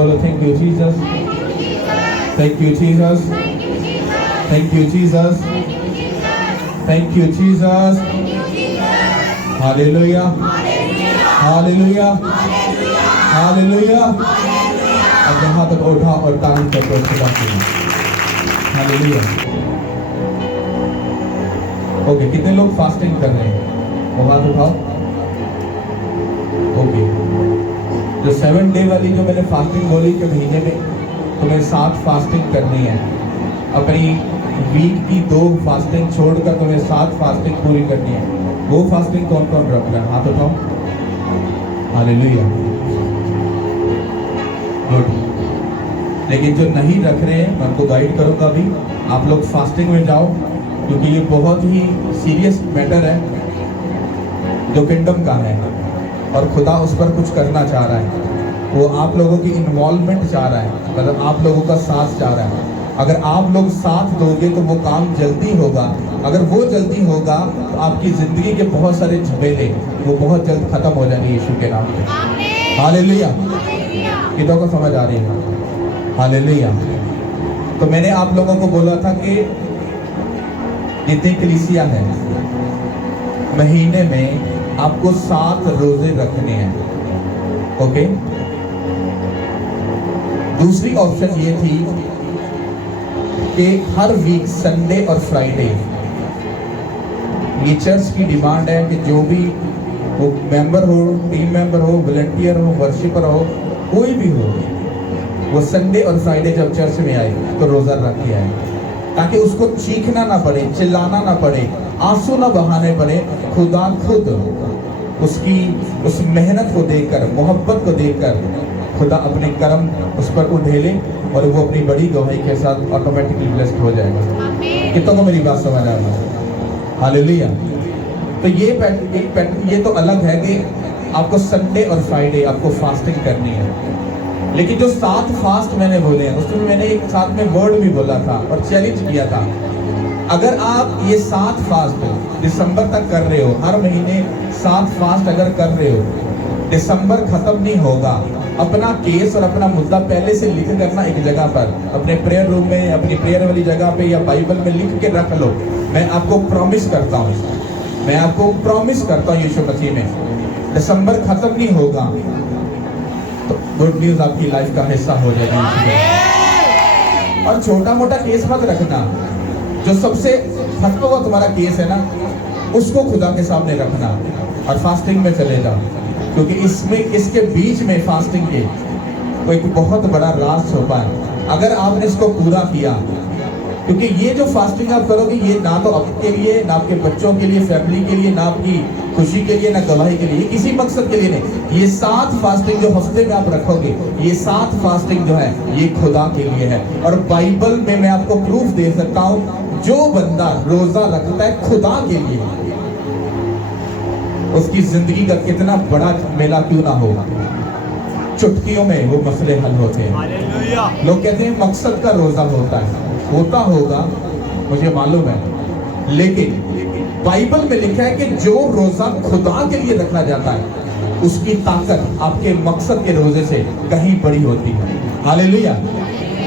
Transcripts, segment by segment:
बोलो thank you Jesus, thank you Jesus, thank you Jesus, thank you Jesus. Hallelujah, hallelujah, hallelujah. अब यहाँ तक उठा और तारीफ करके उसके बाद हालेलुया। ओके, कितने लोग फास्टिंग कर रहे हैं वो हाथ उठाओ। ओके, जो 7 डे वाली जो मैंने फास्टिंग बोली कि महीने में तुम्हें 7 फास्टिंग करनी है, अपनी वीक की 2 फास्टिंग छोड़कर तुम्हें 7 फास्टिंग पूरी करनी है। वो फास्टिंग कौन कौन रख रहा है हाथ उठाओ। Hallelujah, good. लेकिन जो नहीं रख रहे हैं मैं उनको गाइड करूंगा अभी, आप लोग फास्टिंग में जाओ, क्योंकि ये बहुत ही सीरियस मैटर है जो किंगडम का है और खुदा उस पर कुछ करना चाह रहा है। वो आप लोगों की इन्वॉल्वमेंट चाह रहा है, मतलब आप लोगों का साथ चाह रहा है। अगर आप लोग साथ दोगे तो वो काम जल्दी होगा। अगर वो जल्दी होगा तो आपकी जिंदगी के बहुत सारे झमेले वो बहुत जल्द खत्म हो जाएंगे यीशु के नाम पे। हालेलुया, कितनों को समझ आ रही है? हालेलुया। तो मैंने आप लोगों को बोला था कि जितनी कलीसिया है महीने में आपको 7 रोजे रखने हैं। ओके, दूसरी ऑप्शन ये थी कि हर वीक संडे और फ्राइडे, ये चर्च की डिमांड है कि जो भी वो मेंबर हो, टीम मेंबर हो, वॉलंटियर हो, वर्शिपर हो, कोई भी हो, वो संडे और फ्राइडे जब चर्च में आए तो रोजा रख के आए, ताकि उसको चीखना ना पड़े, चिल्लाना ना पड़े, आंसू ना बहाने पड़े। खुदा खुद उसकी उस मेहनत को देखकर, मोहब्बत को देखकर खुदा अपने कर्म उस पर उधेले और वो अपनी बड़ी गवाही के साथ ऑटोमेटिकली ब्लेस्ड हो जाएगा। कितनों को मेरी बात समझ आ रही है? हालेलुया। तो ये तो अलग है कि आपको संडे और फ्राइडे आपको फास्टिंग करनी है। लेकिन जो 7 फास्ट मैंने बोले हैं उसमें मैंने एक साथ में वर्ड भी बोला था और चैलेंज किया था। अगर आप ये 7 फास्ट दिसंबर तक कर रहे हो, हर महीने 7 फास्ट अगर कर रहे हो, दिसंबर खत्म नहीं होगा, अपना केस और अपना मुद्दा पहले से लिख करना एक जगह पर, अपने प्रेयर रूम में, अपनी प्रेयर वाली जगह पे या बाइबल में लिख के रख लो। मैं आपको प्रॉमिस करता हूँ, मैं आपको प्रॉमिस करता हूँ यीशु मसीह में, दिसंबर खत्म नहीं होगा तो गुड न्यूज आपकी लाइफ का हिस्सा हो जाएगा। और छोटा मोटा केस मत रखना, जो सबसे फटका हुआ तुम्हारा केस है ना, उसको खुदा के सामने रखना और फास्टिंग में चले जाओ, क्योंकि इसमें इसके बीच में फास्टिंग के कोई बहुत बड़ा राज छुपा है। अगर आपने इसको पूरा किया, क्योंकि ये जो फास्टिंग आप करोगे ये ना तो आपके लिए, ना आपके बच्चों के लिए, फैमिली के लिए, ना आपकी खुशी के लिए, ना गवाही के लिए, किसी मकसद के लिए नहीं। ये 7 फास्टिंग जो हफ्ते में आप रखोगे, ये 7 फास्टिंग जो है ये खुदा के लिए है। और बाइबल में मैं आपको प्रूफ दे सकता हूँ, जो बंदा रोजा रखता है खुदा के लिए, उसकी जिंदगी का कितना बड़ा मेला क्यों ना हो, चुटकियों में वो मसले हल होते हैं। लोग कहते हैं मकसद का रोजा होता है, होता होगा मुझे मालूम है, लेकिन बाइबल में लिखा है कि जो रोजा खुदा के लिए रखा जाता है उसकी ताकत आपके मकसद के रोजे से कहीं बड़ी होती है। हालेलुया।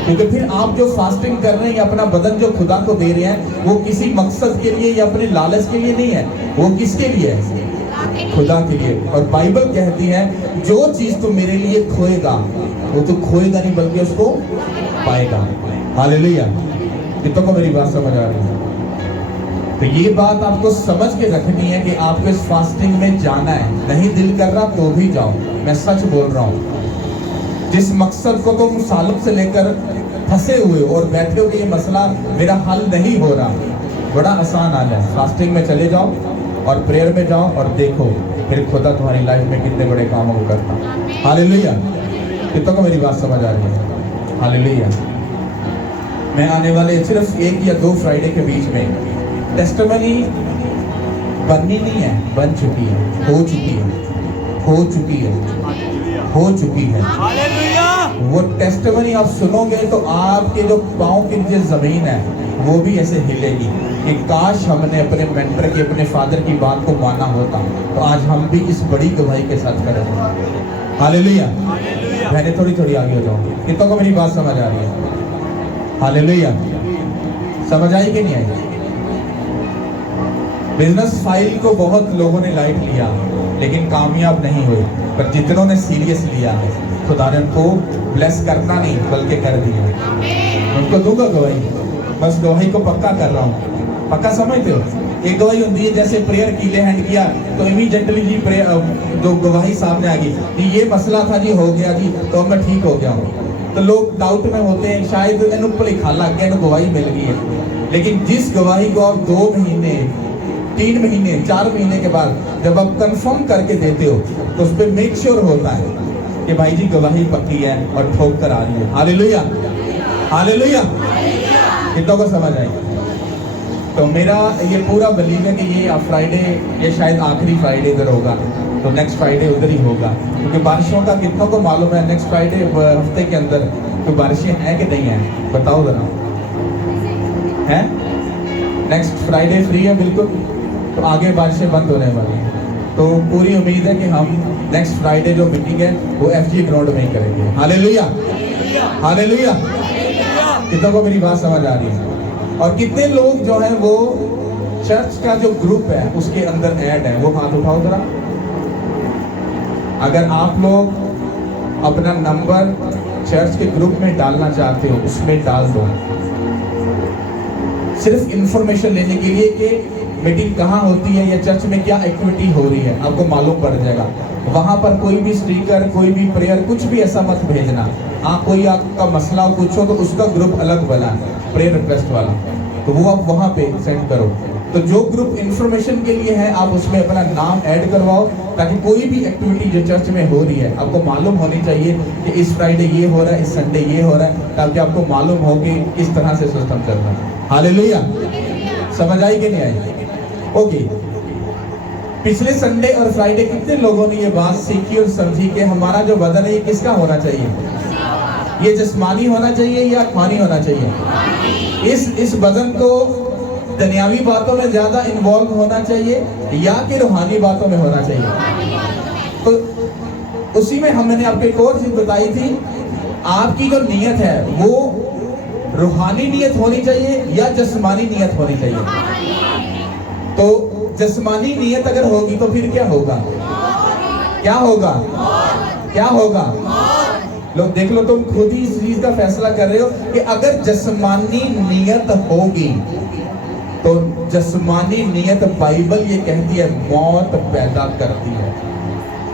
क्योंकि फिर आप जो फास्टिंग कर रहे हैं, अपना बदन जो खुदा को दे रहे हैं, वो किसी मकसद के लिए या अपने लालच के लिए नहीं है, वो किसके लिए है? खुदा के लिए। और बाइबल कहती है जो चीज तू मेरे लिए खोएगा वो तो खोएगा नहीं बल्कि उसको पाएगा। हालेलुया। कितनों को मेरी बात समझ आ रही है? तो ये बात आपको समझ के रखनी है कि आपको इस फास्टिंग में जाना है। नहीं दिल कर रहा तो भी जाओ, मैं सच बोल रहा हूँ। जिस मकसद को तुम सालों से लेकर फंसे हुए हो और बैठे हो कि ये मसला मेरा हल नहीं हो रहा, बड़ा आसान हाल है, फास्टिंग में चले जाओ और प्रेयर में जाओ और देखो फिर खुदा तुम्हारी लाइफ में कितने बड़े कामों को करता। हालेलुया। कितनों को मेरी बात समझ आ रही है? हालेलुया। मैं आने वाले सिर्फ 1 या 2 फ्राइडे के बीच में टेस्टिमनी बननी नहीं है, बन चुकी है, हो चुकी है, हो चुकी है, हो चुकी है। वो टेस्टिमनी आप सुनोगे तो आपके जो पाँव की नीचे जमीन है वो भी ऐसे हिलेगी कि काश हमने अपने मेंटर की, अपने फादर की बात को माना होता तो आज हम भी इस बड़ी गवाही के साथ करेंगे। हालेलुया। बहनें थोड़ी थोड़ी आगे हो जाओ। कितनों को मेरी बात समझ आ रही है? हालेलुया। समझ आई कि नहीं आई? बिजनेस फाइल को बहुत लोगों ने लाइट लिया लेकिन कामयाब नहीं हुए, पर जितनों ने सीरियस लिया है खुदा ने उनको ब्लेस करना नहीं बल्कि कर दिया। उनको दूंगा गवाही, बस गवाही को पक्का कर रहा हूँ। पक्का समझते हो? एक गवाही होती है जैसे प्रेयर कीले हैंड किया तो इमीडिएटली जी जो गवाही सामने आ गई जी ये मसला था जी हो गया जी तो मैं ठीक हो गया हूँ। तो लोग डाउट में होते हैं शायद इन्हों भुलेखा लग गया, इन्हों गवाही मिल गई है। लेकिन जिस गवाही को आप 2 महीने 3 महीने 4 महीने के बाद जब आप कंफर्म करके देते हो तो उस पर मेक श्योर होता है कि भाई जी गवाही पक्की है और ठोक कर आ रही है। Hallelujah, hallelujah. कितनों को समझ आई? तो मेरा ये पूरा बिलीव है कि ये फ्राइडे, ये शायद आखिरी फ्राइडे इधर होगा, तो नेक्स्ट फ्राइडे उधर ही होगा, क्योंकि बारिशों का कितनों को मालूम है नेक्स्ट फ्राइडे हफ्ते के अंदर तो बारिशें हैं कि नहीं है? बताओ जरा। हैं? नेक्स्ट फ्राइडे फ्री है बिल्कुल, तो आगे बारिशें बंद होने वाली हैं। तो पूरी उम्मीद है कि हम नेक्स्ट फ्राइडे जो मीटिंग है वो FG ग्राउंड में ही करेंगे। Hallelujah, hallelujah. कितनों को मेरी बात समझ आ रही है? और कितने लोग जो हैं वो चर्च का जो ग्रुप है उसके अंदर ऐड है? वो हाथ उठाओ जरा। अगर आप लोग अपना नंबर चर्च के ग्रुप में डालना चाहते हो उसमें डाल दो, सिर्फ इंफॉर्मेशन लेने के लिए कि मीटिंग कहाँ होती है या चर्च में क्या एक्टिविटी हो रही है, आपको मालूम पड़ जाएगा। वहां पर कोई भी स्टिकर, कोई भी प्रेयर, कुछ भी ऐसा मत भेजना। हाँ, कोई आपका मसला हो कुछ हो तो उसका ग्रुप अलग बना है, प्रेयर रिक्वेस्ट वाला, तो वो आप वहां पे सेंड करो। तो जो ग्रुप इंफॉर्मेशन के लिए है आप उसमें अपना नाम ऐड करवाओ, ताकि कोई भी एक्टिविटी जो चर्च में हो रही है आपको मालूम होनी चाहिए कि इस फ्राइडे ये हो रहा है, इस संडे ये हो रहा है, ताकि आपको मालूम हो कि किस तरह से सिस्टम चल रहा है। हालेलुया। समझ आई कि नहीं आई? ओके। पिछले संडे और फ्राइडे कितने लोगों ने ये बात सीखी और समझी कि हमारा जो बदन है ये किसका होना चाहिए? ये जिस्मानी होना चाहिए या खानी होना चाहिए? इस बदन को दुनियावी बातों में ज्यादा इन्वॉल्व होना चाहिए या कि रूहानी बातों में होना चाहिए? तो उसी में हमने आपको एक और चीज बताई थी, आपकी जो नीयत है वो रूहानी नीयत होनी चाहिए या जिस्मानी नीयत होनी चाहिए? तो जिस्मानी नीयत अगर होगी तो फिर क्या होगा? क्या होगा? क्या होगा? लोग देख लो, तुम खुद ही इस चीज का फैसला कर रहे हो कि अगर जिस्मानी नीयत होगी तो जिस्मानी नीयत बाइबल ये कहती है मौत पैदा करती है।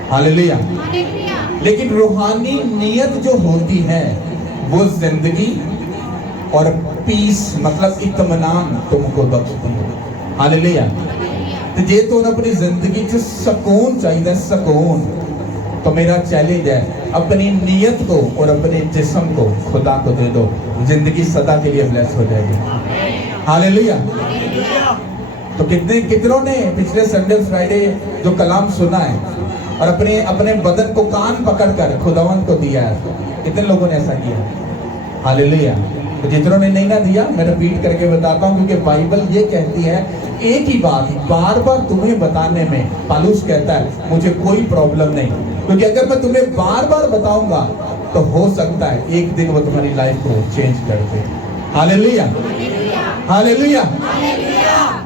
हालेलुया। लेकिन रूहानी नीयत जो होती है वो जिंदगी और पीस मतलब इत्मीनान तुमको बख्शती है। हालेलुया। तो जे तो अपनी जिंदगी च सुकून चाहिए, सुकून, तो मेरा चैलेंज है अपनी नीयत को और अपने जिस्म को खुदा को दे दो, जिंदगी सदा के लिए ब्लेस हो जाएगी। हालेलुया। तो कितनों ने पिछले संडे फ्राइडे जो कलाम सुना है और अपने अपने बदन को कान पकड़कर खुदावंत को दिया है? कितने लोगों ने ऐसा किया? हालेलुया। तो जितनों ने नहीं ना दिया, मैं रिपीट करके बताता हूँ, क्योंकि बाइबल ये कहती है एक ही बात बार बार तुम्हें बताने में, पौलुस कहता है मुझे कोई प्रॉब्लम नहीं, क्योंकि अगर मैं तुम्हें बार बार बताऊंगा तो हो सकता है एक दिन वो तुम्हारी लाइफ को चेंज कर दे। Hallelujah, hallelujah.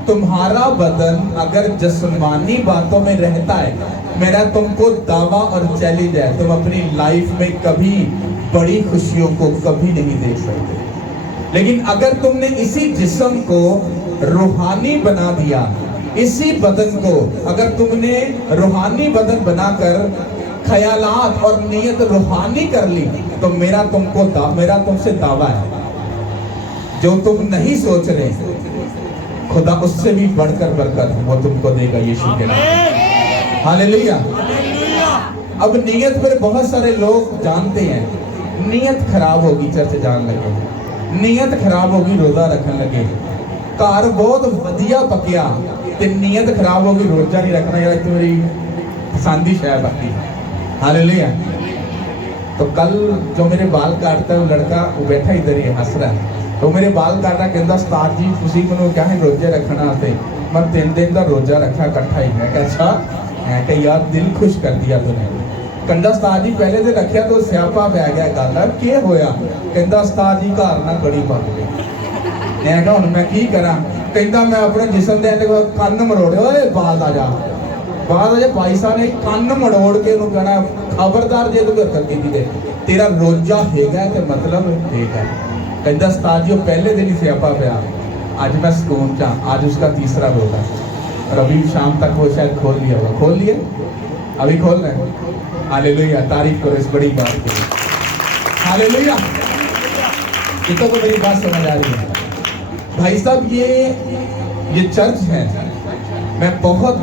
तुम्हारा बदन अगर जिस्मानी बातों में रहता है, मेरा तुमको दावा और चैलेंज है, तुम अपनी लाइफ में कभी बड़ी खुशियों को कभी नहीं देख सकते। लेकिन अगर तुमने इसी जिस्म को रूहानी बना दिया, इसी बदन को अगर तुमने रूहानी बदन बनाकर ख्यालात और नियत रूहानी कर ली, तो मेरा तुमसे दावा है, जो तुम नहीं सोच रहे खुदा उससे भी बढ़कर बरकत वो तुमको देगा यीशु के नाम। हालेलुया। अब नियत पर बहुत सारे लोग जानते हैं, नियत खराब होगी चर्च जान लगे, नियत खराब होगी रोजा रखने लगे, कार बहुत वधिया पकिया ते नियत खराब होगी रोजा नहीं रखना, यार तुम्हारी पसंदी शय बाकी। हालेलुया। तो कल जो मेरे बाल काटता है वो लड़का वो बैठा इधर ही हंस रहा है, तो मेरे बाल काटा कहता उस्ताद जी तुसी मैनूं क्या है रोजे रखना आते, मैं 3 दिन का रोजा रखा इकट्ठा ही। मैं अच्छा, मैं यार दिल खुश कर दिया तूने। कहता उस्ताद जी पहले तो रखिया तो स्यापा पै गया, गल की होया? कहता उस्ताद जी घर ना बड़ी पक गई। मैं कहा हुण मैं की करा? कहता मैं अपने जिसम दे कन्न मरोड़े, ओए बात आ जा, बात आ जा। भाई साहब ने कन्न मरोड़ के उन्होंने कहना खबरदार जे तू हरकत की ते तेरा रोजा हेगा ते मतलब हेगा। कहता उस्ताद जी पहले दिन ही स्यापा पिया, आज मैं सुकून चा, आज उसका तीसरा रोजा और अभी शाम तक वो शायद खोल लिया होगा। खोल लिए? अभी खोल रहे हैं। हालेलुया, तारीफ करो इस बड़ी बात के लिए। हालेलुया, कितनों को मेरी बात समझ आ रही है? भाई साहब ये चर्च है, मैं बहुत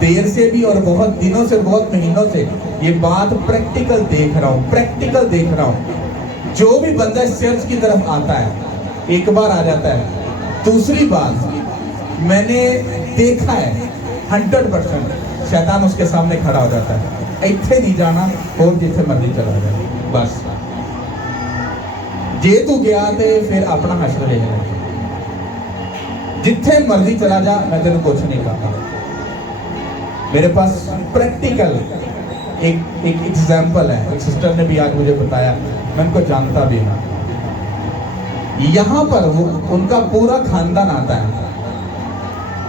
देर से भी और बहुत दिनों से, बहुत महीनों से ये बात प्रैक्टिकल देख रहा हूँ, प्रैक्टिकल देख रहा हूँ। जो भी बंदा इस चर्च की तरफ आता है एक बार आ जाता है। दूसरी बात मैंने देखा है 100% शैतान उसके सामने खड़ा हो जाता है, इतने नहीं जाना और जिथे मर्जी चला जाए, बस जे तू गया तो फिर अपना हश्र ले जाए, जिथे मर्जी चला जा, मैं तेन कुछ नहीं कहता। मेरे पास प्रैक्टिकल एक एग्जाम्पल है, एक सिस्टर ने भी आज मुझे बताया, मैं उनको जानता भी ना। यहाँ पर वो उनका पूरा खानदान आता है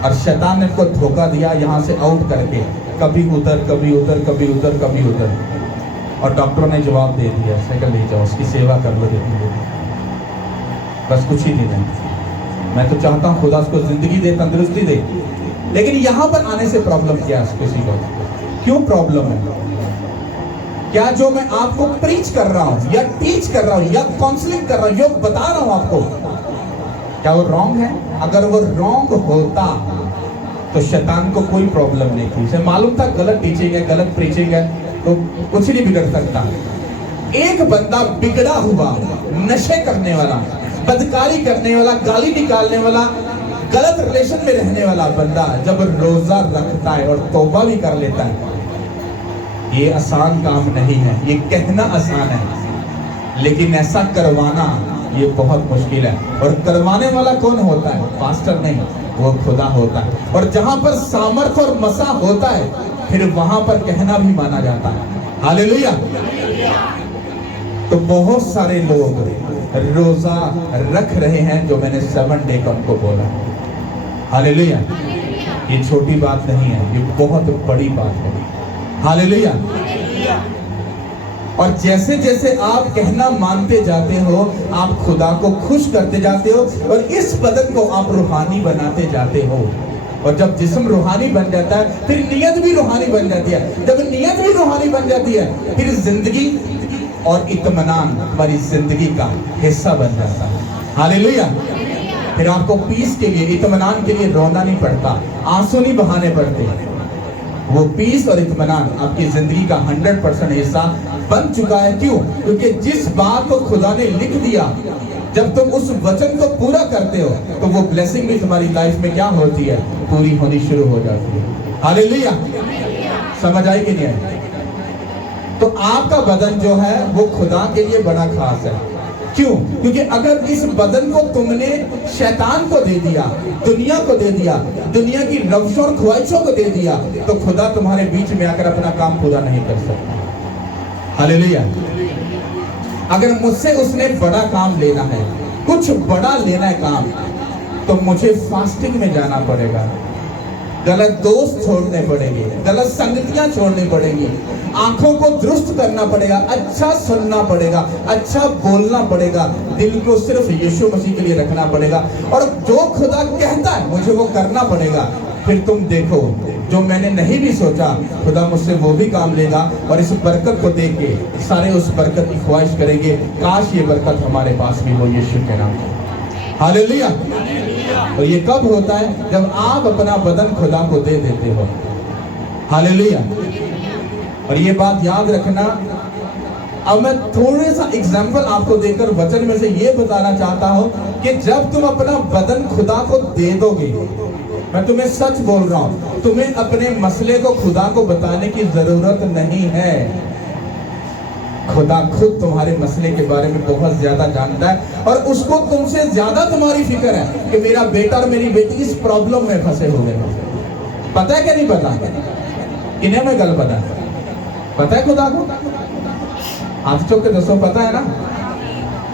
और शैतान ने उनको धोखा दिया यहाँ से आउट करके, कभी उधर कभी उधर कभी उधर कभी उधर, और डॉक्टरों ने जवाब दे दिया साइकिल ले जाओ, उसकी सेवा कर लो, देती बस कुछ ही नहीं है। मैं तो चाहता हूँ खुदा उसको जिंदगी दे, तंदुरुस्ती दे, लेकिन यहाँ पर आने से प्रॉब्लम क्या है किसी को? क्यों प्रॉब्लम है? क्या जो मैं आपको प्रीच कर रहा हूँ या टीच कर रहा हूँ या काउंसलिंग कर रहा हूँ, जो बता रहा हूँ आपको, क्या वो रॉन्ग है? अगर वो रॉन्ग होता तो शैतान को कोई प्रॉब्लम नहीं थी, उसे मालूम था गलत टीचिंग है, गलत प्रीचिंग है, तो कुछ नहीं बिगड़ सकता। एक बंदा बिगड़ा हुआ, नशे करने वाला, बदकारी करने वाला, गाली निकालने वाला, गलत रिलेशन में रहने वाला बंदा जब रोजा रखता है और तौबा भी कर लेता है, ये आसान काम नहीं है। ये कहना आसान है, लेकिन ऐसा करवाना ये बहुत मुश्किल है। और करवाने वाला कौन होता है? पास्टर नहीं, वो खुदा होता है। और जहां पर सामर्थ्य और मसा होता है, फिर वहां पर कहना भी माना जाता है। हालेलुया। तो बहुत सारे लोग रोजा रख रहे हैं, जो मैंने 7 डे का उनको बोला। हालेलुया। ये छोटी बात नहीं है, ये बहुत बड़ी बात है। हालेलुया। और जैसे जैसे आप कहना मानते जाते हो, आप खुदा को खुश करते जाते हो, और इस बदन को आप रूहानी बनाते जाते हो। और जब जिस्म रूहानी बन जाता है, फिर नियत भी रूहानी बन जाती है। जब नियत भी रूहानी बन जाती है, फिर जिंदगी और इत्मीनान हमारी जिंदगी का हिस्सा बन जाता है। हालेलुया। फिर आपको पीस के लिए, इत्मीनान के लिए रोना नहीं पड़ता, आंसू नहीं बहाने पड़ते। वो पीस और इत्मीनान आपकी जिंदगी का 100% हिस्सा बन चुका है। क्यों? क्योंकि जिस बात को खुदा ने लिख दिया, जब तुम उस वचन को पूरा करते हो, तो वो ब्लेसिंग भी तुम्हारी लाइफ में क्या होती है? पूरी होनी शुरू हो जाती है। हालेलुया। समझ आई कि नहीं आई? तो आपका बदन जो है वो खुदा के लिए बड़ा खास है। क्यों? क्योंकि अगर इस बदन को तुमने शैतान को दे दिया, दुनिया को दे दिया, दुनिया की रवशों और ख्वाहिशों को दे दिया, तो खुदा तुम्हारे बीच में आकर अपना काम पूरा नहीं कर सकता। हालेलुया। अगर मुझसे उसने बड़ा काम लेना है, कुछ बड़ा लेना है काम, तो मुझे फास्टिंग में जाना पड़ेगा, गलत दोस्त छोड़ने पड़ेंगे, गलत संगतियां छोड़नी पड़ेंगी, आंखों को दुरुस्त करना पड़ेगा, अच्छा सुनना पड़ेगा, अच्छा बोलना पड़ेगा, दिल को सिर्फ यीशु मसीह के लिए रखना पड़ेगा, और जो खुदा कहता है मुझे वो करना पड़ेगा। फिर तुम देखो, जो मैंने नहीं भी सोचा, खुदा मुझसे वो भी काम लेगा, और इस बरकत को देख के सारे उस बरकत की ख्वाहिश करेंगे, काश ये बरकत हमारे पास भी हो, यीशु के नाम। हालेलुया। और ये कब होता है? जब आप अपना बदन खुदा को दे देते हो। हालेलुया। और ये बात याद रखना। अब मैं थोड़े सा एग्जाम्पल आपको देकर वचन में से ये बताना चाहता हूं कि जब तुम अपना बदन खुदा को दे दोगे, मैं तुम्हें सच बोल रहा हूं, तुम्हें अपने मसले को खुदा को बताने की जरूरत नहीं है। खुदा खुद तुम्हारे मसले के बारे में बहुत ज्यादा जानता है, और उसको तुमसे ज्यादा तुम्हारी फिक्र है कि मेरा बेटा और मेरी बेटी इस प्रॉब्लम में फंसे हुए हैं। पता है क्या? नहीं पता? किन्हें में गल पता? पता है खुदा को? हाथ चौक के दोस्तों पता है ना?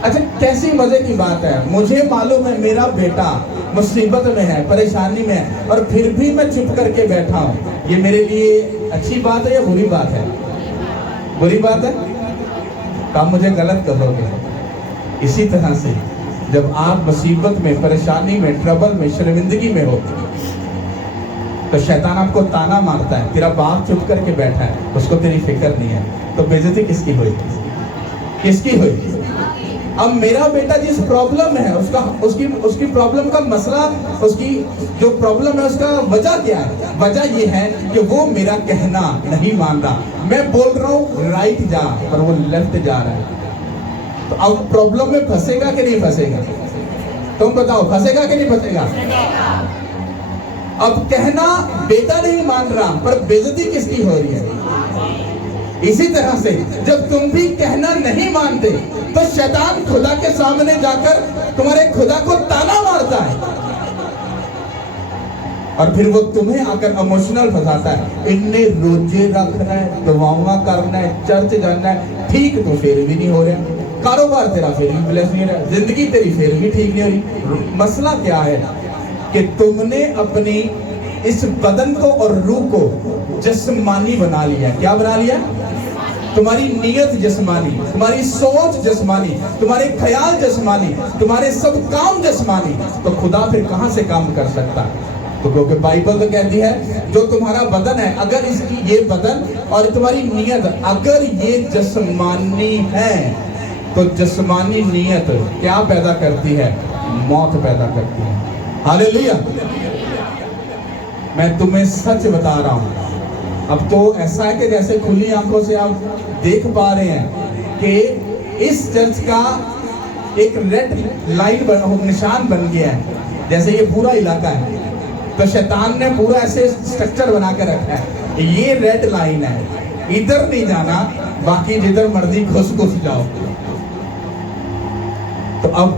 अच्छा, कैसी मजे की बात है, मुझे मालूम है मेरा बेटा मुसीबत में है, परेशानी में है, और फिर भी मैं चुप करके बैठा हूँ। ये मेरे लिए अच्छी बात है या बुरी बात है? बुरी बात है। काम मुझे गलत कहोगे। इसी तरह से जब आप मुसीबत में, परेशानी में, ट्रबल में, शर्मिंदगी में हो, तो शैतान आपको ताना मारता है, तेरा बाप चुप करके बैठा है, उसको तेरी फिक्र नहीं है। तो बेइज्जती किसकी हुई? किसकी हुई? अब मेरा बेटा जिस प्रॉब्लम में है, उसकी प्रॉब्लम का मसला, उसकी जो प्रॉब्लम है उसका वजह क्या है? वजह ये है कि वो मेरा कहना नहीं मान रहा। मैं बोल रहा हूँ राइट जा, पर वो लेफ्ट जा रहा है। तो अब प्रॉब्लम में फंसेगा कि नहीं फंसेगा? तुम बताओ, फंसेगा कि नहीं फंसेगा? अब कहना बेटा नहीं मान रहा, पर बेइज्जती किसकी हो रही है? इसी तरह से जब तुम भी कहना नहीं मानते, तो शैतान खुदा के सामने जाकर तुम्हारे खुदा को ताना मारता है, और फिर वो तुम्हें आकर इमोशनल फंसाता है। इनने रोजे रखना है, दुआएं करना है, चर्च जाना है, ठीक तो फिर भी नहीं हो रहा, कारोबार तेरा फिर भी ब्लेस नहीं हो रहा, जिंदगी तेरी फिर भी ठीक नहीं हो रही। मसला क्या है कि तुमने अपनी इस बदन को और रूह को जिस्मानी बना लिया। क्या बना लिया? तुम्हारी नीयत जिस्मानी, तुम्हारी सोच जिस्मानी, तुम्हारे ख्याल जिस्मानी, तुम्हारे सब काम जिस्मानी। तो खुदा फिर कहां से काम कर सकता है? तो क्योंकि बाइबल तो कहती है जो तुम्हारा बदन है, अगर इसकी ये बदन और तुम्हारी नीयत अगर ये जिस्मानी है, तो जिस्मानी नीयत क्या पैदा करती है? मौत पैदा करती है। हालेलुया। मैं तुम्हें सच बता रहा हूं, अब तो ऐसा है कि जैसे खुली आंखों से आप देख पा रहे हैं कि इस चर्च का एक रेड लाइन निशान बन गया है, जैसे ये पूरा इलाका है। तो शैतान ने पूरा ऐसे स्ट्रक्चर बना के रखा है, ये रेड लाइन है, इधर नहीं जाना, बाकी जिधर मर्जी घुस जाओ। तो अब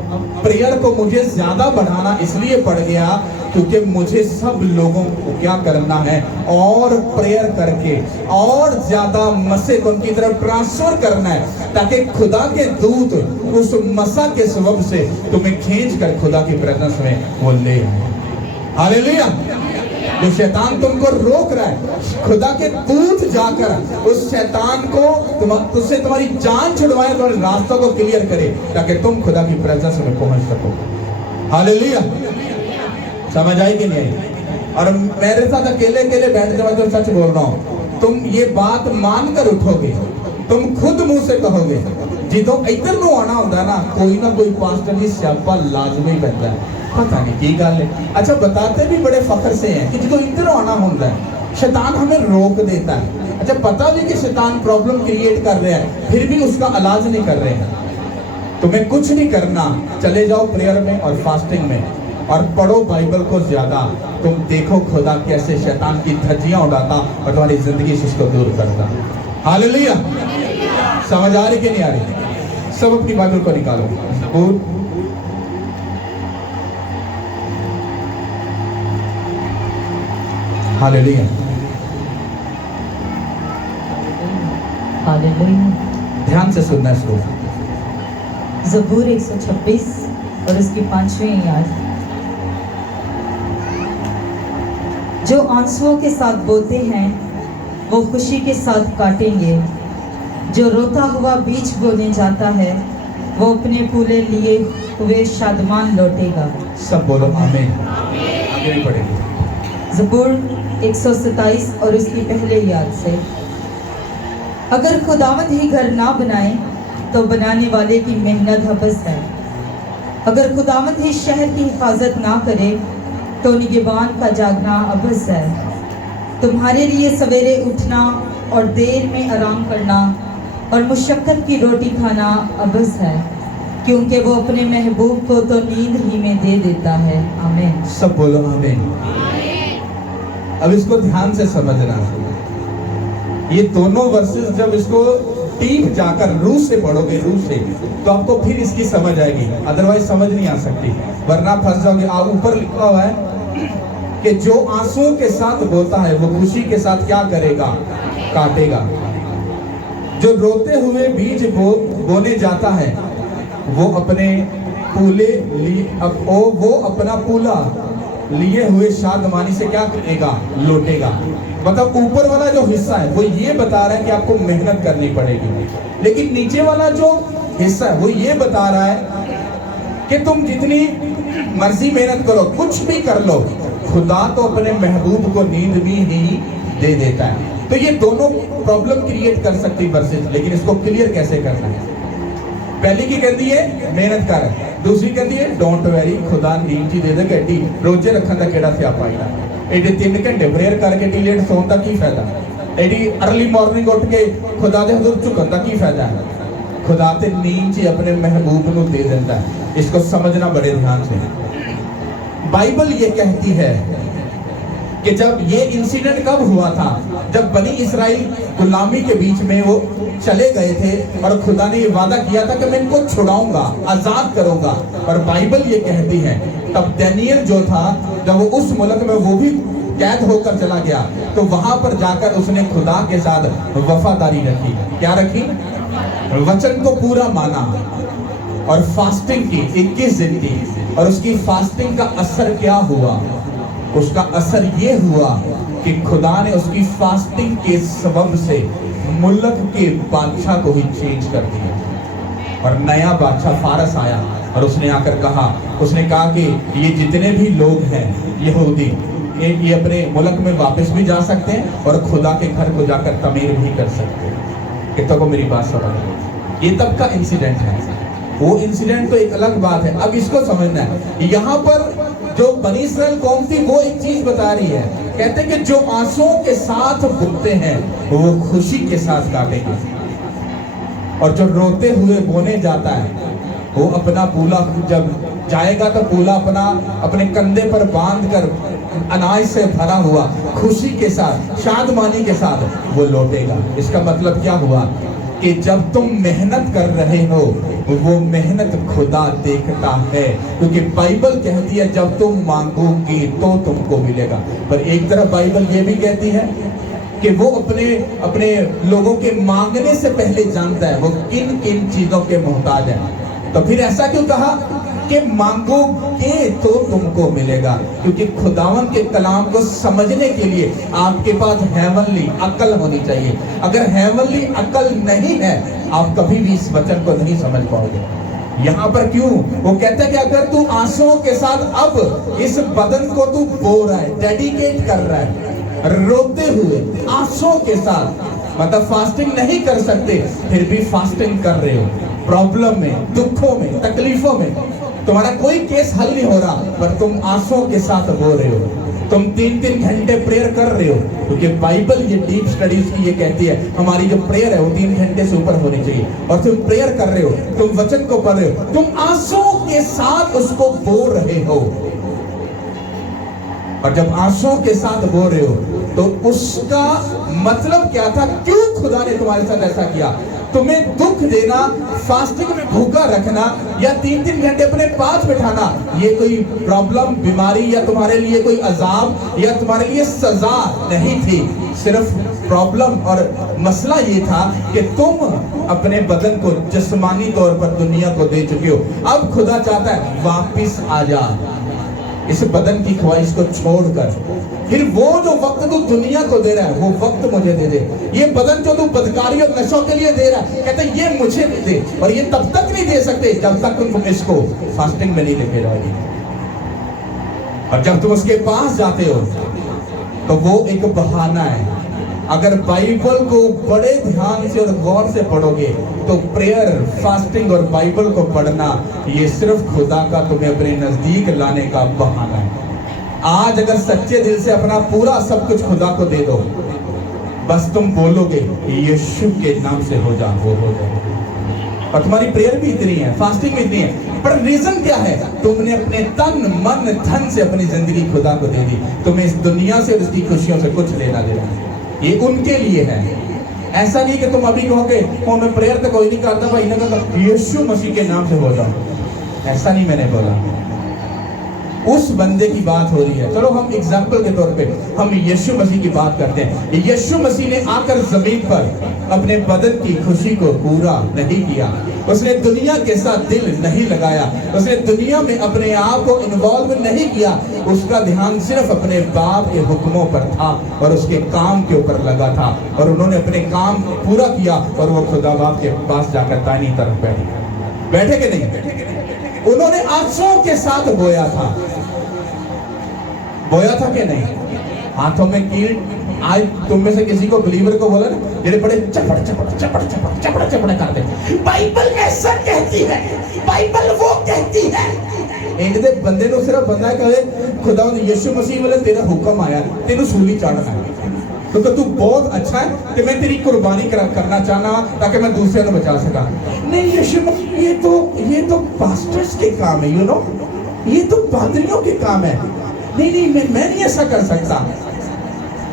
प्रेयर को मुझे ज्यादा बढ़ाना इसलिए पड़ गया क्योंकि मुझे सब लोगों को क्या करना है, और प्रेयर करके और ज्यादा मसे को उनकी तरफ ट्रांसफर करना है, ताकि खुदा के दूत उस मसा के सबब से तुम्हें खींच कर खुदा की प्रेजेंस में वो ले आए। हालेलुया। जो शैतान तुमको रोक रहा है, खुदा के दूत जाकर उस शैतान को तुझसे तुम्हारी जान छुड़वाए, तुम्हारे रास्तों को क्लियर करे, ताकि तुम खुदा की प्रेजेंस में पहुंच सको। हालेलुया। समझ आई कि नहीं आई? और मेरे साथ अकेले अकेले बैठ के मैं तो सच बोल रहा हूँ, तुम ये बात मानकर उठोगे, तुम खुद मुंह से कहोगे जो इधर नु आना होता ना, कोई ना कोई पास्टर जी स्यापा लाजमी बनता है, पता नहीं की गल है। अच्छा, बताते भी बड़े फख्र से हैं कि जो इधर आना होता है, शैतान हमें रोक देता है। अच्छा, पता भी कि शैतान प्रॉब्लम क्रिएट कर रहा है, फिर भी उसका इलाज नहीं कर रहे हैं। तुम्हें कुछ नहीं करना, चले जाओ प्रेयर में और फास्टिंग में और पढ़ो बाइबल को ज्यादा। तुम देखो खुदा कैसे शैतान की धज्जियां उड़ाता और तुम्हारी जिंदगी से उसको दूर करता। हालेलुया। समझ आ रही कि नहीं आ रही? सब अपनी बाइबल को निकालो। हालेलुया। हालेलुया। ध्यान से सुनना इसको। ज़बूर 126 और उसकी 5वीं आयत। जो आंसुओं के साथ बोते हैं वो खुशी के साथ काटेंगे, जो रोता हुआ बीज बोने जाता है वो अपने फूले लिए हुए शादमान लौटेगा। सब बोलो आमीन। आगे भी पढ़ेंगे। ज़बूर 127 और उसकी पहले याद से। अगर खुदावंद ही घर ना बनाए तो बनाने वाले की मेहनत हबस है। अगर खुदावंद ही शहर की हिफाजत ना करे तो निगहबान का जागना अबस है। तुम्हारे लिए सवेरे उठना और देर में आराम करना और मुशक्कत की रोटी खाना अबस है, क्योंकि वो अपने महबूब को तो नींद ही में दे देता है। आमीन। सब बोलो आमीन। अब इसको ध्यान से समझना। ये दोनों वर्सेस जब इसको डीप जाकर रूह से पढ़ोगे, रूह से, तो आपको फिर इसकी समझ आएगी, अदरवाइज समझ नहीं आ सकती, वरना फंस जाओगे। ऊपर लिखा हुआ है कि जो आंसुओं के साथ बोलता है वो खुशी के साथ क्या करेगा? काटेगा। जो रोते हुए बीज बोने जाता है वो अपने वो अपना पूला लिए हुए शादमानी से क्या करेगा, लोटेगा। मतलब ऊपर वाला जो हिस्सा है वो ये बता रहा है कि आपको मेहनत करनी पड़ेगी, लेकिन नीचे वाला जो हिस्सा है वो ये बता रहा है कि तुम जितनी मर्जी मेहनत करो, कुछ भी कर लो, खुदा तो अपने महबूब को नींद भी ही दे देता है। तो ये दोनों प्रॉब्लम क्रिएट कर सकती वर्सेस, लेकिन इसको क्लियर कैसे करना है? पहली की कहती है मेहनत कर, दूसरी कहती है डोंट वेरी, खुदा नींद ही दे दे गड्डी, रोजे रखने का केड़ा स्यापा है। एडे 3 घंटे प्रेयर करके टी लेट सोन का की फायदा, एडी अर्ली मॉर्निंग उठ के खुदा दे हजूर झुकन का की फायदा है? खुदा ते नींद ही अपने महबूब को दे देता है। इसको समझना बड़े ध्यान से। बाइबल ये कहती है कि जब ये इंसिडेंट कब हुआ था, जब बनी इस्राइल गुलामी के बीच में वो चले गए थे और खुदा ने ये वादा किया था कि मैं इनको छुड़ाऊंगा, आजाद करूंगा। और बाइबल ये कहती है तब दानियल जो था, जब वो उस मुल्क में वो भी कैद होकर चला गया, तो वहां पर जाकर उसने खुदा के साथ वफादारी रखी। क्या रखी? वचन को पूरा माना और फास्टिंग की 21 दिन की। और उसकी फास्टिंग का असर क्या हुआ? उसका असर ये हुआ कि खुदा ने उसकी फास्टिंग के सबब से मुल्क के बादशाह को ही चेंज कर दिया। और नया बादशाह फारस आया और उसने आकर कहा, उसने कहा कि ये जितने भी लोग हैं यहूदी, ये अपने मुल्क में वापस भी जा सकते हैं और खुदा के घर को जाकर तमीर भी कर सकते हैं। कितनों को मेरी बात समझ में? ये तब का इंसिडेंट है। वो इंसिडेंट तो एक अलग बात है। अब इसको समझना है। यहाँ पर जो बनी इस्राएल कौम थी वो एक चीज बता रही है, कहते हैं कि जो आंसुओं के साथ बोते हैं वो खुशी के साथ काटेंगे, और जो रोते हुए बोने जाता है वो अपना पूला जब जाएगा तो पूला अपने कंधे पर बांध कर अनाज से भरा हुआ खुशी के साथ, शादमानी के साथ वो लौटेगा। इसका मतलब क्या हुआ कि जब तुम मेहनत कर रहे हो वो मेहनत खुदा देखता है, क्योंकि बाइबल कहती है जब तुम मांगोगे तो तुमको मिलेगा। पर एक तरफ बाइबल ये भी कहती है कि वो अपने लोगों के मांगने से पहले जानता है वो किन किन चीजों के मोहताज है। तो फिर ऐसा क्यों कहा कि मांगोगे तो तुमको मिलेगा? क्योंकि खुदावन के कलाम को समझने के लिए आपके पास हेवनली अकल होनी चाहिए। अगर हेवनली अकल नहीं है आप कभी भी इस वचन को नहीं समझ पाओगे। यहाँ पर क्यों वो कहता है कि अगर तू आंसुओं के साथ अब इस बदन को तू बो रहा है, डेडिकेट कर रहा है, रोते हुए आंसुओं के साथ, मतलब फास्टिंग नहीं कर सकते फिर भी फास्टिंग कर रहे हो, प्रॉब्लम में, दुखों में, तकलीफों में, तुम्हारा कोई केस हल नहीं हो रहा पर तुम आंसुओं के साथ रो रहे हो, तुम 3-3 घंटे प्रेयर कर रहे हो, क्योंकि बाइबल ये डीप स्टडीज की ये कहती है हमारी जो प्रेयर है वो 3 घंटे से ऊपर होनी चाहिए। और तुम प्रेयर कर रहे हो, तुम वचन को पढ़ रहे हो, तुम आंसुओं के साथ उसको बो रहे हो। और जब आंसुओं के साथ बो रहे हो तो उसका मतलब क्या था? क्यों खुदा ने तुम्हारे साथ ऐसा किया? तुम्हें दुख देना, फास्टिंग में भूखा रखना या 3-3 घंटे अपने पास बिठाना, ये कोई प्रॉब्लम, बीमारी या तुम्हारे लिए कोई अजाब या तुम्हारे लिए सजा नहीं थी। सिर्फ प्रॉब्लम और मसला ये था कि तुम अपने बदन को जिस्मानी तौर पर दुनिया को दे चुके हो। अब खुदा चाहता है वापिस आ जा इस बदन की ख्वाहिश को छोड़कर। फिर वो जो वक्त तू दुनिया को दे रहा है वो वक्त मुझे दे दे। ये बदन जो तू बदकारी और नशों के लिए दे रहा है, कहते हैं ये मुझे दे। और ये तब तक नहीं दे सकते जब तक तुम इसको फास्टिंग में नहीं लेके रहोगे। और जब तुम उसके पास जाते हो तो वो एक बहाना है। अगर बाइबल को बड़े ध्यान से और गौर से पढ़ोगे तो प्रेयर, फास्टिंग और बाइबल को पढ़ना ये सिर्फ खुदा का तुम्हें अपने नजदीक लाने का बहाना है। आज अगर सच्चे दिल से अपना पूरा सब कुछ खुदा को दे दो, बस तुम बोलोगे यीशु के नाम से हो जा, वो हो जाए। और तुम्हारी प्रेयर भी इतनी है, फास्टिंग भी इतनी है, पर रीजन क्या है? तुमने अपने तन मन धन से अपनी जिंदगी खुदा को दे दी। तुम्हें इस दुनिया से और इसकी खुशियों से कुछ लेना देना नहीं। ये उनके लिए है। ऐसा नहीं कि तुम अभी कहोगे मैं प्रेयर तो कोई नहीं करता भाई, ना यीशु मसीह के नाम से हो जाओ। ऐसा नहीं मैंने बोला। उस बंदे की बात हो रही है। चलो हम एग्जाम्पल के तौर पे हम यीशु मसीह की बात करते हैं। यीशु मसीह ने आकर जमीन पर अपने बदन की खुशी को पूरा नहीं किया, उसने दुनिया के साथ दिल नहीं लगाया, उसने दुनिया में अपने आप को इन्वॉल्व नहीं किया। उसका ध्यान सिर्फ अपने बाप के हुक्मों पर था और उसके काम के ऊपर लगा था, और उन्होंने अपने काम पूरा किया और वो खुदा बाप के पास जाकर दाहिनी तरफ बैठे कि नहीं? उन्होंने आंसुओं के साथ बोया था कि नहीं? हाथों में कील। आज तुम में से किसी को बिलीवर को बोला ना, जेडे बड़े चपड़ चपड़ चपड़ चपड़ चपड़ चपड़ करते, बाइबल ऐसा कहती है, बाइबल वो कहती है। एक दे बंदे नु सिर्फ बंदा कहे खुदा यीशु मसीह वाले तेरा हुक्म आया तेनु सूली चढ़ना है, तो तू बहुत अच्छा है कि मैं तेरी कुर्बानी करना चाहना ताकि मैं दूसरे को बचा सका। नहीं यीशु मसीह, ये तो पास्टर्स के काम है, यू नो, ये तो पादरियों के काम है। नहीं मैं नहीं ऐसा कर सकता।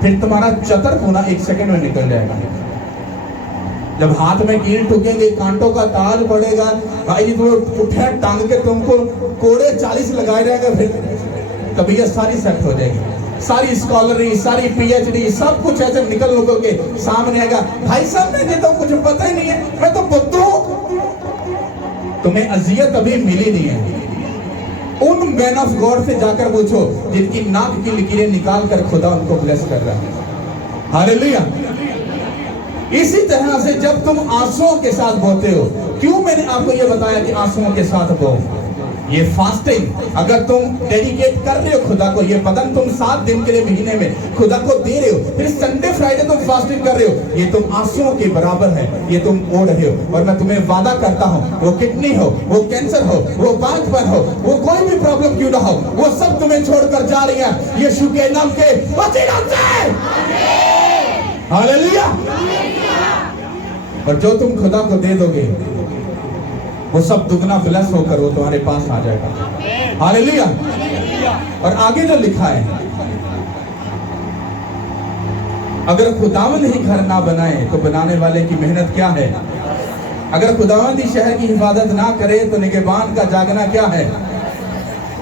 फिर तुम्हारा चतर होना 1 सेकंड में निकल जाएगा। जब हाथ में कील ठुकेंगे, कांटों का ताल पड़ेगा, भाई वो उठे टांग के तुमको कोड़े 40 लगाए रहेगा, फिर तबीयत सारी सेट हो जाएगी, सारी स्कॉलरी, सारी पीएचडी, सब कुछ ऐसे निकल के सामने आएगा। भाई साहब मुझे तो कुछ पता ही नहीं है, मैं तो बुद्धू हूं। तुम्हें अजियत अभी मिली नहीं है। उन मैन ऑफ गॉड से जाकर पूछो जिनकी नाक की लकीरें निकाल कर खुदा उनको ब्लेस कर रहा है। हालेलुया। इसी तरह से जब तुम आंसुओं के साथ बोते हो, क्यों मैंने आपको यह बताया कि आंसुओं के साथ बो? ये फास्टिंग अगर तुम डेडिकेट कर रहे हो खुदा को, ये बदन तुम 7 दिन के लिए महीने में खुदा को दे रहे हो, फिर संडे फ्राइडे तुम फास्टिंग कर रहे हो, ये तुम आंसुओं के बराबर है, ये तुम ओढ़ रहे हो। और मैं तुम्हें वादा करता हूं, वो किडनी हो, वो कैंसर हो, वो बांझपन हो, वो कोई भी प्रॉब्लम क्यों ना हो, वो सब तुम्हें छोड़कर जा रही है यीशु के नाम के वसीला से। हालेलुया। और जो तुम खुदा को दे दोगे वो सब दुगना ब्लेस होकर वो तुम्हारे पास आ जाएगा। हालेलुया। और आगे जो लिखा है, अगर खुदावंद ही घर ना बनाए तो बनाने वाले की मेहनत क्या है? अगर खुदावंद ही शहर की हिफाजत ना करे तो निगहबान का जागना क्या है?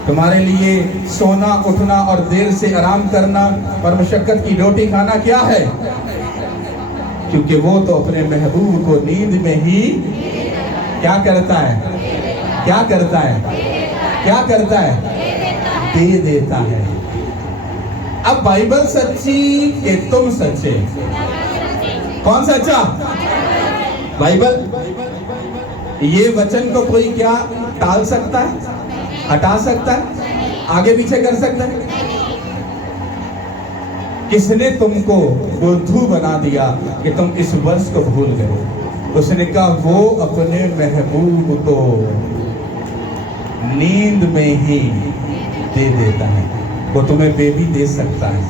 तुम्हारे लिए सोना, उठना और देर से आराम करना और मशक्कत की रोटी खाना क्या है? क्योंकि वो तो अपने महबूब को नींद में ही क्या करता है? क्या करता है? क्या करता है? दे देता है। अब बाइबल सच्ची कि तुम सच्चे? कौन सच्चा? बाइबल। ये वचन को कोई क्या टाल सकता है? हटा सकता है? आगे पीछे कर सकता है? किसने तुमको बुद्धू बना दिया कि तुम इस वर्ष को भूल गए? उसने कहा वो अपने महबूब को नींद में ही दे देता है। वो तुम्हें बेबी दे सकता है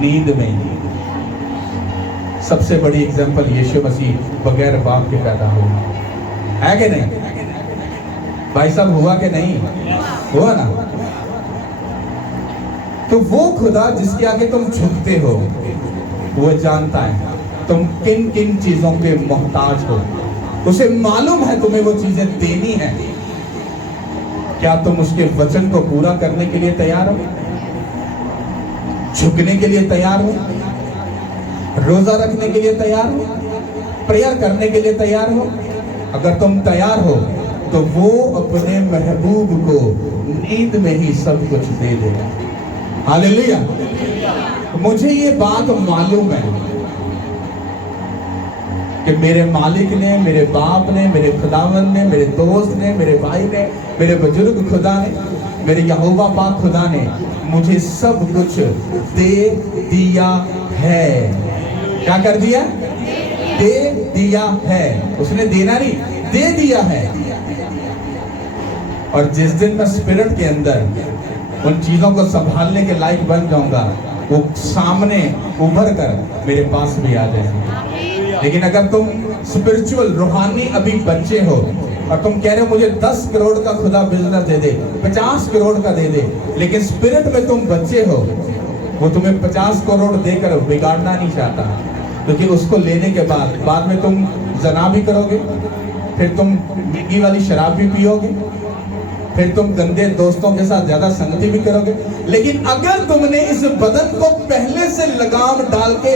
नींद में ही। सबसे बड़ी एग्जांपल यीशु मसीह बगैर बाप के पैदा हुआ है कि नहीं? भाई साहब हुआ कि नहीं? हुआ ना। तो वो खुदा जिसके आगे तुम झुकते हो वो जानता है तुम किन किन चीजों के मोहताज हो। उसे मालूम है तुम्हें वो चीजें देनी है। क्या तुम उसके वचन को पूरा करने के लिए तैयार हो? झुकने के लिए तैयार हो? रोजा रखने के लिए तैयार हो? प्रेयर करने के लिए तैयार हो? अगर तुम तैयार हो तो वो अपने महबूब को नींद में ही सब कुछ दे देगा। हालेलुया। मुझे ये बात मालूम है कि मेरे मालिक ने, मेरे बाप ने, मेरे खुदावंद ने, मेरे दोस्त ने, मेरे भाई ने, मेरे बुजुर्ग खुदा ने, मेरे यहोवा पाक खुदा ने मुझे सब कुछ दे दिया है। क्या कर दिया? दे दिया है। उसने देना नहीं, दे दिया है। और जिस दिन मैं स्पिरिट के अंदर उन चीजों को संभालने के लायक बन जाऊंगा, वो सामने उभर कर मेरे पास भी आ जाएंगे। लेकिन अगर तुम स्पिरिचुअल रूहानी अभी बच्चे हो और तुम कह रहे हो मुझे 10 करोड़ का खुदा बिजनेस दे दे, 50 करोड़ का दे दे, लेकिन स्पिरिट में तुम बच्चे हो, वो तुम्हें 50 करोड़ देकर बिगाड़ना नहीं चाहता, क्योंकि उसको लेने के बाद में तुम जना भी करोगे, फिर तुम मिट्टी वाली शराब भी पियोगे, फिर तुम गंदे दोस्तों के साथ ज्यादा संगति भी करोगे। लेकिन अगर तुमने इस बदन को पहले से लगाम डाल के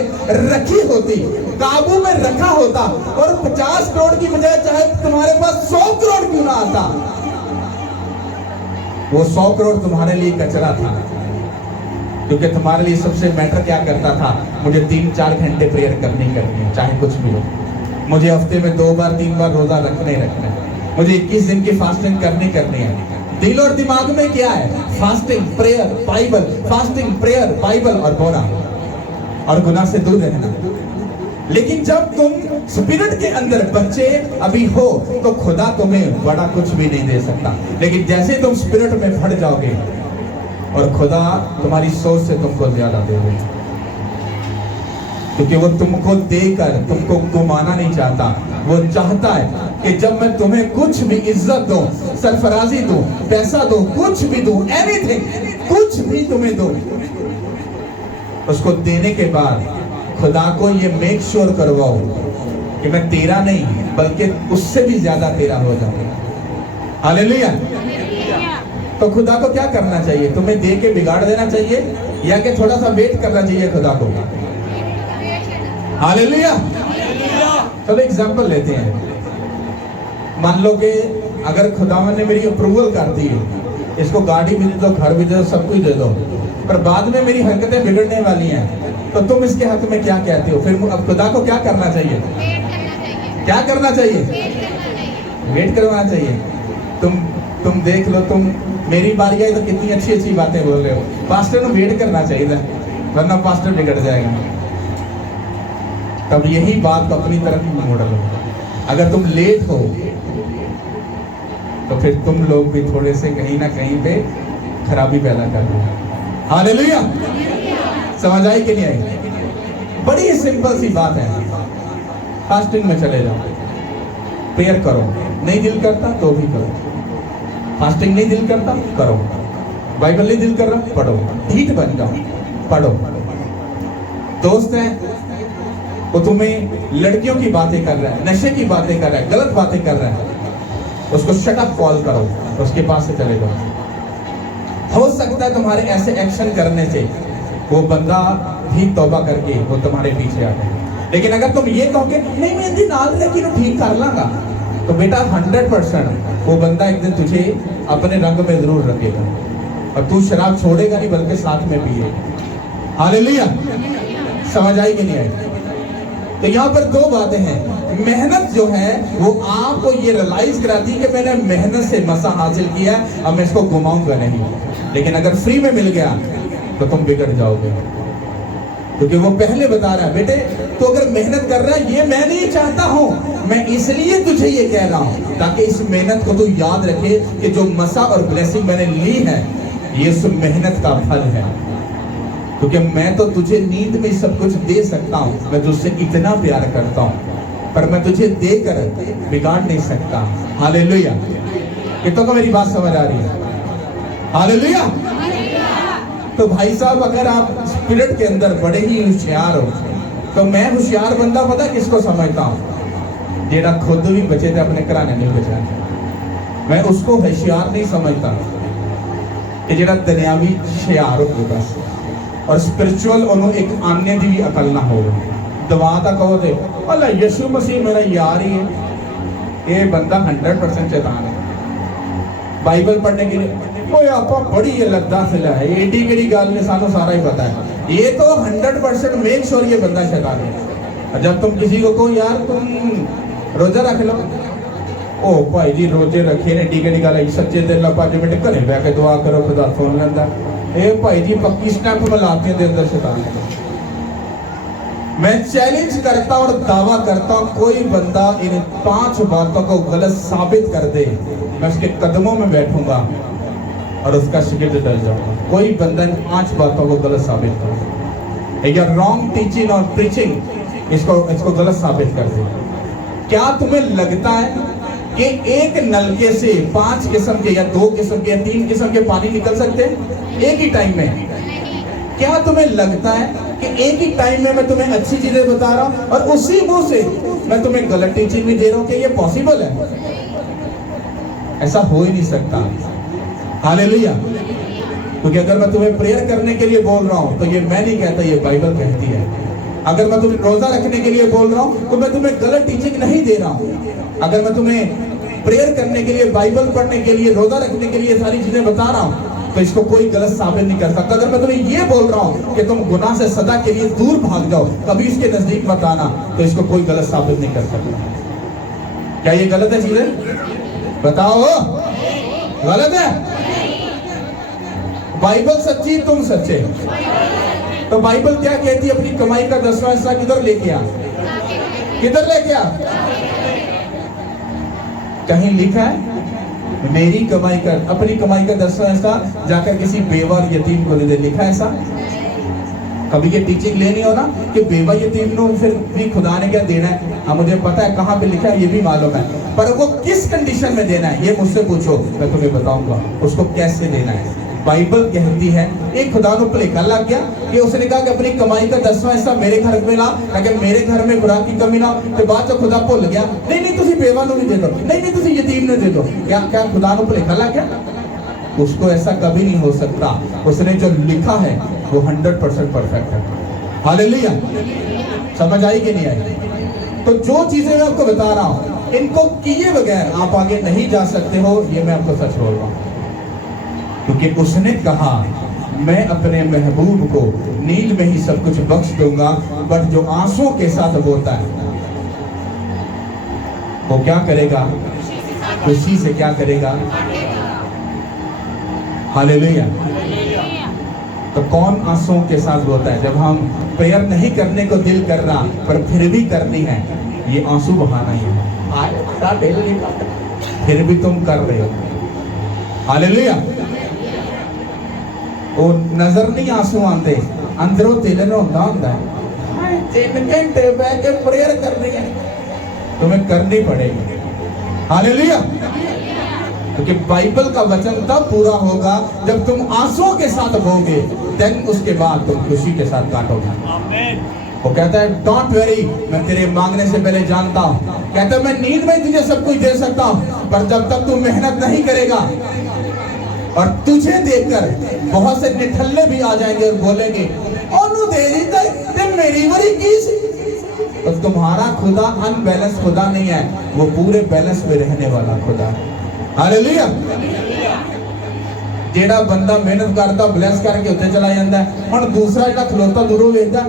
रखी होती, काबू में रखा होता, और 50 करोड़ की बजाय चाहे तुम्हारे पास 100 करोड़ क्यों ना आता, वो 100 करोड़ तुम्हारे लिए कचरा था। क्योंकि तुम्हारे लिए सबसे मैटर क्या करता था, मुझे 3-4 घंटे प्रेयर करनी है, चाहे कुछ भी हो। मुझे हफ्ते में 2 बार 3 बार रोजा रखने है, मुझे 21 दिन की फास्टिंग करनी है। दिल और दिमाग में क्या है, fasting, prayer, Bible, fasting, prayer, Bible और बोना और गुनाह से दूर रहना। लेकिन जब तुम स्पिरिट के अंदर बच्चे अभी हो तो खुदा तुम्हें बड़ा कुछ भी नहीं दे सकता। लेकिन जैसे तुम स्पिरिट में भर जाओगे और खुदा तुम्हारी सोच से तुमको ज्यादा देगा, क्योंकि वो तुमको देकर तुमको गुमाना नहीं चाहता। वो चाहता है कि जब मैं तुम्हें कुछ भी इज्जत दूं, सरफराजी दूं, पैसा दूं, कुछ भी दूं, एनीथिंग, कुछ भी तुम्हें दूं, उसको देने के बाद खुदा को ये मेक श्योर करवाओ कि मैं तेरा नहीं बल्कि उससे भी ज्यादा तेरा हो जाऊं। हालेलुया। तो खुदा को क्या करना चाहिए, तुम्हें दे के बिगाड़ देना चाहिए या कि थोड़ा सा वेट करना चाहिए खुदा को? हालेलुया। चलो एग्जांपल लेते हैं। मान लो कि अगर खुदावन ने मेरी अप्रूवल कर दी, इसको गाड़ी भी दे दो, घर भी दे दो, सब कुछ दे दो, पर बाद में मेरी हरकतें बिगड़ने वाली हैं, तो तुम इसके हक में क्या कहते हो? फिर अब खुदा को क्या करना चाहिए? क्या करना चाहिए? वेट करवाना चाहिए। तुम देख लो, तुम मेरी बारी आई तो कितनी अच्छी अच्छी बातें बोल रहे हो। पास्टर को वेट करना चाहिए, वरना पास्टर बिगड़ जाएगा। तब यही बात अपनी तरफ मोड़ लो। अगर तुम लेट हो तो फिर तुम लोग भी थोड़े से कहीं ना कहीं पे खराबी पैदा कर दो। हालेलुया। समझ आई कि नहीं आई? बड़ी सिंपल सी बात है। फास्टिंग में चले जाओ, प्रेयर करो, नहीं दिल करता तो भी करो। फास्टिंग नहीं दिल करता, करो। बाइबल नहीं दिल कर रहा, पढ़ो। ढीठ बन जाओ, पढ़ो। दोस्त है वो तुम्हें लड़कियों की बातें कर रहा है, नशे की बातें कर रहा है, गलत बातें कर रहा है, उसको शट अप कॉल करो, उसके पास से चले जाओ। हो सकता है तुम्हारे ऐसे एक्शन करने से वो बंदा भी तौबा करके वो तुम्हारे पीछे आ जाए। लेकिन अगर तुम ये कहोगे नहीं मैं दिन नाल रह के ठीक कर लांगा, तो बेटा 100% वो बंदा एक दिन तुझे अपने रंग में जरूर रखेगा और तू शराब छोड़ेगा नहीं बल्कि साथ में पिए। हालेलुया। समझ आई कि नहीं आई? तो यहाँ पर 2 बातें हैं। मेहनत जो है वो आपको ये रियलाइज कराती है कि मैंने मेहनत से मसा हासिल किया है, अब मैं इसको घुमाऊंगा नहीं। लेकिन अगर फ्री में मिल गया तो तुम बिगड़ जाओगे, क्योंकि वो पहले बता रहा है बेटे तो अगर मेहनत कर रहा है, ये मैं नहीं चाहता हूं, मैं इसलिए तुझे ये कह रहा हूं ताकि इस मेहनत को तू याद रखे कि जो मसा और ब्लेसिंग मैंने ली है ये उस मेहनत का फल है। क्योंकि मैं तो तुझे नींद में सब कुछ दे सकता हूँ, मैं तुझसे इतना प्यार करता हूँ, पर मैं तुझे देकर बिगाड़ नहीं सकता। हालेलुया। कितनों को मेरी बात समझ आ रही है? हालेलुया। तो भाई साहब अगर आप स्पिरिट के अंदर बड़े ही होशियार हो, तो मैं होशियार बंदा पता किसको समझता हूँ? जेड़ा खुद भी बचे थे अपने घराने नहीं बचा। मैं उसको होशियार नहीं समझता कि जेड़ा दुनियावी होशियार हो बस, और स्पिरिचुअल उन्होंने एक आने की भी अकल ना हो। दवा तक कहो दे अल्लाह यीशु मसीह मेरा यार ही है, ये बंदा 100% शैतान है। बाइबल पढ़ने के लिए कोई आपको बड़ी ये लद्दा फिला है, एडी केड़ी गल ने सानू सारा ही पता है, ये तो 100% मेक श्योर ये बंदा शैतान है। जब तुम किसी को कहो यार तुम रोजा रख लो, ओ भाई जी रोजे रखे ने एडी केड़ी गल है, सच्चे दिल नाल 5 मिनट घरे बैठ के दुआ करो खुदा सुन लेंदा। ए भाई जी पक्की स्टेप मिलाते हैं अंदर शैतान है। मैं चैलेंज करता और दावा करता हूं कोई बंदा इन 5 बातों को गलत साबित कर दे, मैं उसके कदमों में बैठूंगा और उसका शिगिर्द डर जाऊंगा। कोई बंदा इन 5 बातों को गलत साबित कर दे, रॉन्ग टीचिंग और प्रीचिंग इसको गलत साबित कर दे। क्या तुम्हें लगता है कि एक नलके से 5 किस्म के या 2 किस्म के या 3 किस्म के पानी निकल सकते हैं एक ही टाइम में? क्या तुम्हें लगता है कि एक ही टाइम में मैं तुम्हें अच्छी चीजें बता रहा हूं और उसी मुंह से मैं तुम्हें गलत टीचिंग भी दे रहा हूं? कि ये पॉसिबल है? ऐसा हो ही नहीं सकता। हालेलुया। क्योंकि अगर मैं तुम्हें प्रेयर करने के लिए बोल रहा हूं तो ये मैं नहीं कहता, ये बाइबल कहती है। अगर मैं तुम्हें रोजा रखने के लिए बोल रहा हूं तो मैं तुम्हें गलत टीचिंग नहीं दे रहा हूं। अगर मैं तुम्हें प्रेयर करने के लिए, बाइबल पढ़ने के लिए, रोजा रखने के लिए सारी चीजें बता रहा हूं तो इसको कोई गलत साबित नहीं कर सकता। अगर मैं तुम्हें ये बोल रहा हूं कि तुम गुनाह से सदा के लिए दूर भाग जाओ, कभी इसके नजदीक मत आना, तो इसको कोई गलत साबित नहीं कर सकता। क्या ये गलत है चीजें? बताओ, गलत है? बाइबल सच्ची, तुम सच्चे। तो बाइबल क्या कहती है? अपनी कमाई का 10वां हिस्सा किधर लेके आ? किधर लेके आ? कहीं लिखा है मेरी कमाई का, अपनी कमाई का 10वां हिस्सा जाकर किसी बेवा और यतीम को दे दे? लिखा है ऐसा? कभी ये टीचिंग लेनी हो ना कि बेवा यतीम को फिर भी खुदा ने क्या देना है? हाँ, मुझे पता है कहाँ पे लिखा है, ये भी मालूम है, पर वो किस कंडीशन में देना है ये मुझसे पूछो, मैं तुम्हें बताऊंगा उसको कैसे देना है। बाइबल कहती है एक खुदा को भुलेखा लग गया कि उसने कहा कि अपनी कमाई का 10वां हिस्सा मेरे घर में ला ताकि मेरे घर में खुराक की कमी ना हो। तो बाद में खुदा भुल गया, नहीं नहीं तुसी बेवा को भी दे दो, नहीं नहीं तुसी यतीम ने दे दो। क्या क्या खुदा को भुलेखा लग गया? उसको ऐसा कभी नहीं हो सकता। उसने जो लिखा है वो 100% परफेक्ट है। हालेलुया। समझ आई कि नहीं आई? तो जो चीजें मैं आपको बता रहा हूं इनको किए बगैर आप आगे नहीं जा सकते हो, ये मैं आपको सच बोल रहा हूं। क्योंकि उसने कहा मैं अपने महबूब को नींद में ही सब कुछ बख्श दूंगा, बट जो आंसुओं के साथ बोता है वो क्या करेगा? खुशी से क्या करेगा? हालेलुया। तो कौन आंसुओं के साथ बोता है? जब हम प्रेयर नहीं करने को दिल कर रहा पर फिर भी करनी है, ये आंसू बहाना ही है। फिर भी तुम कर रहे हो। हालेलुया। वो नजर नहीं आंसू आते, अंदरों दिल रोंदा होता है। 3 घंटे बैठ के प्रेयर करनी है, तुम्हें करनी पड़ेगी। हालेलुया। क्योंकि बाइबल का वचन तब पूरा होगा जब तुम आंसुओं के साथ बोगे, देन उसके बाद तुम खुशी के साथ काटोगे। वो कहता है डोंट वेरी, मैं तेरे मांगने से पहले जानता हूँ। कहता है मैं नींद में तुझे सब कुछ दे सकता हूँ, पर जब तक तू मेहनत नहीं करेगा और तुझे देखकर बहुत से निठल्ले भी आ जाएंगे और बोलेंगे ओनू दे दी ते मेरी वरी की सी। तो तुम्हारा खुदा अनबैलेंस खुदा नहीं है, वो पूरे बैलेंस में रहने वाला खुदा है। हालेलुया। जेड़ा बंदा मेहनत करता ब्लेस करके उत्ते चला जाता है, और दूसरा जेड़ा खलोता दूरों वेखदा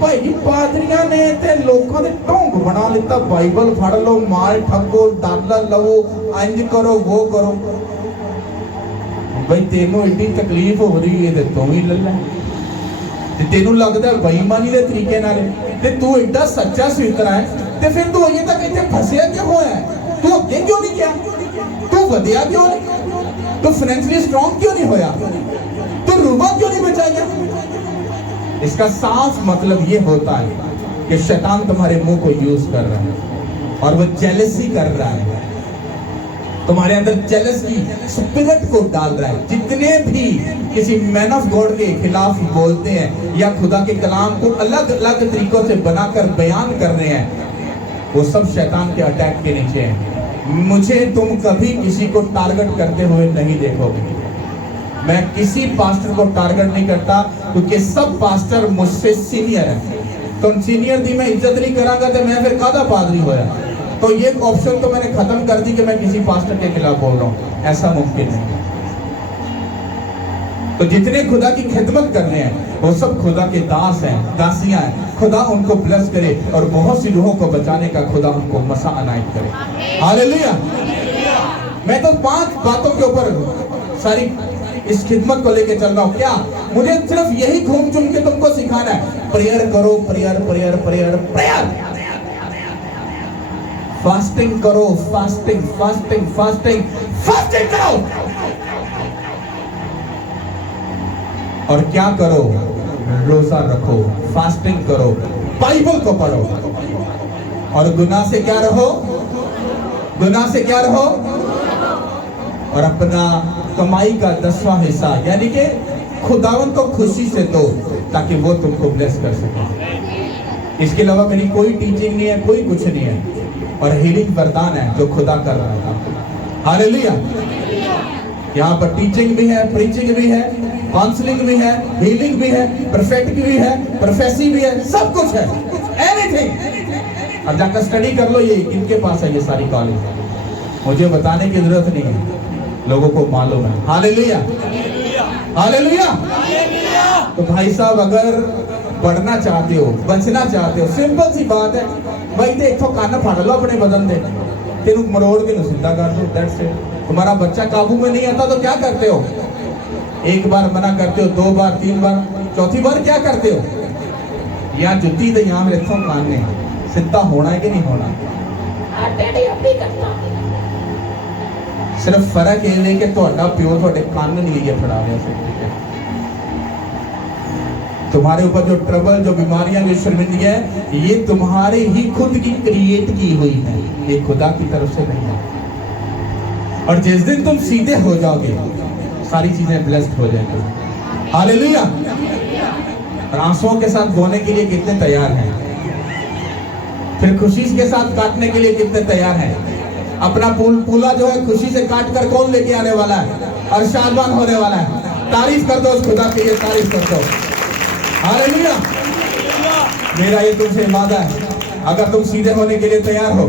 भाई पादरियां ने ते लोकां दे ढोंग बना लिता, बाइबल फड़ लो, माल ठगो, डॉलर लवो, इंज करो वो करो। भाई तेनों एडी तकलीफ हो रही है ते तू भी ले लै, ते तेनों लगदा बेईमानी दे तरीके नाल ते तू एडा सच्चा स्वीकरा है, ते फिर तू अजे तक इत्थे फसिया क्यों होया है? तू अगे क्यों नहीं गया? तू वधिया क्यों नहीं? तू फाइनेंशियली स्ट्रॉन्ग क्यों नहीं होया? तू रुबा क्यों नहीं बचाया? इसका साफ मतलब ये होता है कि शैतान तुम्हारे मुंह को यूज कर रहा है और वो जेलसी कर रहा है, तुम्हारे अंदर जेलस की स्पिरिट को डाल रहा है। जितने भी किसी मैन ऑफ गॉड के खिलाफ बोलते हैं या खुदा के कलाम को अलग अलग तरीकों से बनाकर बयान कर रहे हैं, वो सब शैतान के अटैक के नीचे हैं। मुझे तुम कभी किसी को टारगेट करते हुए नहीं देखोगे। मैं किसी पास्टर को टारगेट नहीं करता क्योंकि सब पास्टर मुझसे सीनियर है। तो सीनियर दी मैं इज्जत नहीं करांगा तो मैं फिर कादा पादरी होया। तो ये ऑप्शन तो मैंने खत्म कर दी कि मैं किसी पास्टर के खिलाफ बोल रहा हूँ, ऐसा मुमकिन नहीं। तो जितने खुदा की खिदमत कर रहे हैं वो सब खुदा के दास हैं, दासियां हैं। खुदा उनको ब्लेस करे और बहुत सी रूहों को बचाने का खुदा उनको मसा अनायत करे। हालेलुया। मैं तो 5 बातों के ऊपर सारी इस खिदमत को लेके चल रहा हूँ। क्या मुझे सिर्फ यही घूम चुम के तुमको सिखाना है? प्रेयर करो, prayer prayer prayer prayer. Fasting करो, फास्टिंग फास्टिंग फास्टिंग फास्टिंग करो। और क्या करो? रोजा रखो, फास्टिंग करो, बाइबल को पढ़ो। और गुनाह से क्या रहो? गुनाह से क्या रहो? और अपना कमाई का 10वां हिस्सा यानी कि खुदावन को खुशी से दो ताकि वो तुमको ब्लेस कर सके। इसके अलावा मेरी कोई टीचिंग नहीं है, कोई कुछ नहीं है। और हीलिंग वरदान है जो खुदा कर रहा था। हालेलुया। यहाँ पर टीचिंग भी है, प्रीचिंग भी है, काउंसलिंग भी है, हीलिंग भी है, परफेक्ट भी है, प्रोफेसी भी है, सब कुछ है, एनीथिंग। अब जाकर स्टडी कर लो, ये इनके पास है ये सारी कॉलेज, मुझे बताने की जरूरत नहीं है, लोगों को मालूम है। Hallelujah, hallelujah. तो भाई साहब, अगर पढ़ना चाहते हो, बचना चाहते हो, सिंपल सी बात है भाई, ते इथों कान फाड़ लो अपने बदन दे, तेनू मरोड़ के सीधा कर दो, दैट्स इट। तुम्हारा बच्चा काबू में नहीं आता तो क्या करते हो? एक बार मना करते हो, 2 बार, 3 बार, चौथी बार क्या करते हो? या जुत्ती तो यहाँ मेरे इथों कान ने सीधा होना है कि नहीं होना? सिर्फ फर्क ये है कि ਤੁਹਾਡਾ ਪਿਓ ਤੁਹਾਡੇ ਕੰਨ नहीं लिए फड़ा रहा है। तुम्हारे ऊपर जो ट्रबल, जो बीमारियां, जो शर्मिंदगियां है, ये तुम्हारे ही खुद की क्रिएट की हुई है, ये खुदा की तरफ से नहीं है। और जिस दिन तुम सीधे हो जाओगे, सारी चीजें ब्लेस्ड हो जाएंगी। हालेलुया। और आंसुओं के साथ बोने के लिए कितने तैयार हैं? फिर खुशी के साथ काटने के लिए कितने तैयार हैं? अपना पूला जो है खुशी से काट कर कौन लेके आने वाला है और शादबान होने वाला है? तारीफ कर दो उस खुदा के लिए, तारीफ कर दो। हालेलुया। मेरा ये तुमसे वादा है, अगर तुम सीधे होने के लिए तैयार हो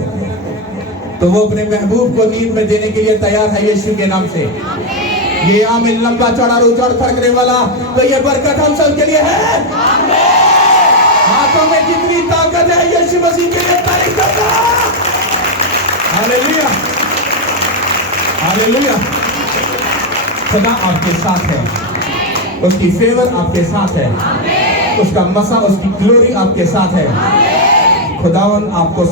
तो वो अपने महबूब को नींद में देने के लिए तैयार है, यीशु के नाम से। ये आमीन लंबा चौड़ा रुझान फड़कने वाला, तो ये बरकत हम सब के लिए है। हाथों में जितनी ताकत है, यीशु मसीह के लिए तारीफ करता। Hallelujah, hallelujah. खुदा आपके साथ है, उसकी फेवर आपके साथ है, उसका मसा, उसकी ग्लोरी आपके साथ है। खुदावन आपको